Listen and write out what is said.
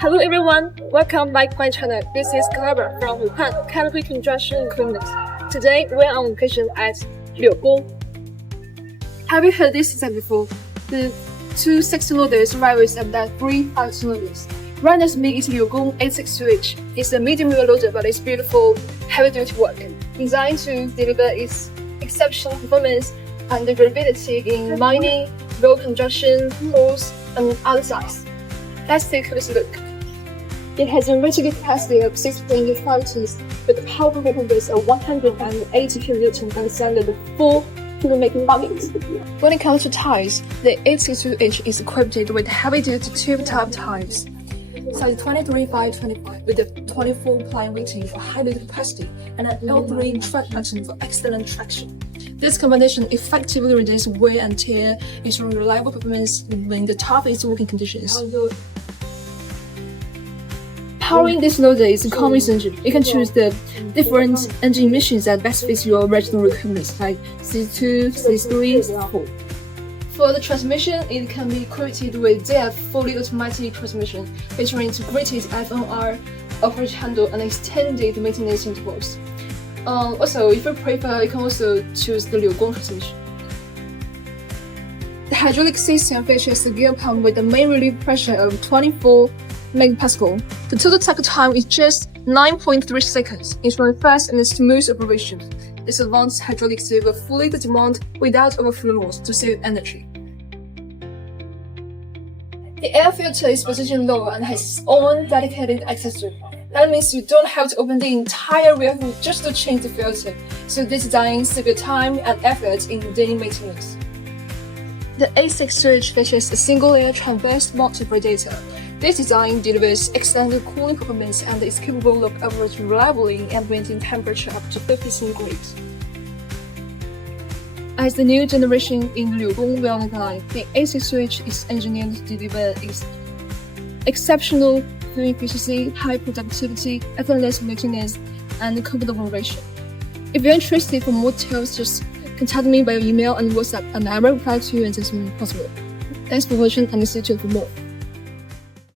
Hello everyone, welcome back to my channel. This is CATERBE from Wuhan, Chemical Construction Equipment. Today we're on location at LIUGONG. Have you heard this said before? The 2 6-cylinders rivals and the 3 5-cylinders. Right next to me is LIUGONG 862H. It's a medium wheel loader, but it's beautiful, heavy-duty work, designed to deliver its exceptional performance and durability in mining, road construction, halls, and other sites. Let's take a closer look. It has a rated capacity of 6.5 tons with a powerful performance of 180 kN and standard 4 filmmaking buckets. When it comes to tires, the 862H is equipped with heavy-duty tube-top tires, size 23x25 with a 24-ply rating for high-load capacity and an L3 track button for excellent traction. This combination effectively reduces wear and tear, ensuring reliable performance when the toughest working conditions. Powering this loader is a Cummins engine. You can choose the different engine emissions that best fits your original requirements, like C2, C3, C4. For the transmission, it can be equipped with DF fully automatic transmission, featuring integrated FNR, off-road handle, and extended maintenance intervals. Also, if you prefer, you can also choose the LIUGONG transmission. The hydraulic system features a gear pump with a main relief pressure of 24 megapascal. The total cycle time is just 9.3 seconds, ensuring fast and smooth operation. This advanced hydraulic system will fully the demand without overflow loss to save energy. The air filter is positioned low and has its own dedicated accessory. That means you don't have to open the entire vehicle just to change the filter, so this design saves your time and effort in daily maintenance. The 862H features a single-layer transverse-mounted radiator. This design delivers excellent cooling performance and is capable of operating reliably in ambient temperature up to 56 degrees. As the new generation in LIUGONG welding line, the 862H is engineered to deliver its exceptional fuel efficiency, high productivity, effortless maintenance, and comfortable operation. If you're interested for more details, just contact me by email and WhatsApp, and I will reply to you as soon as possible. Thanks for watching, and stay tuned for more.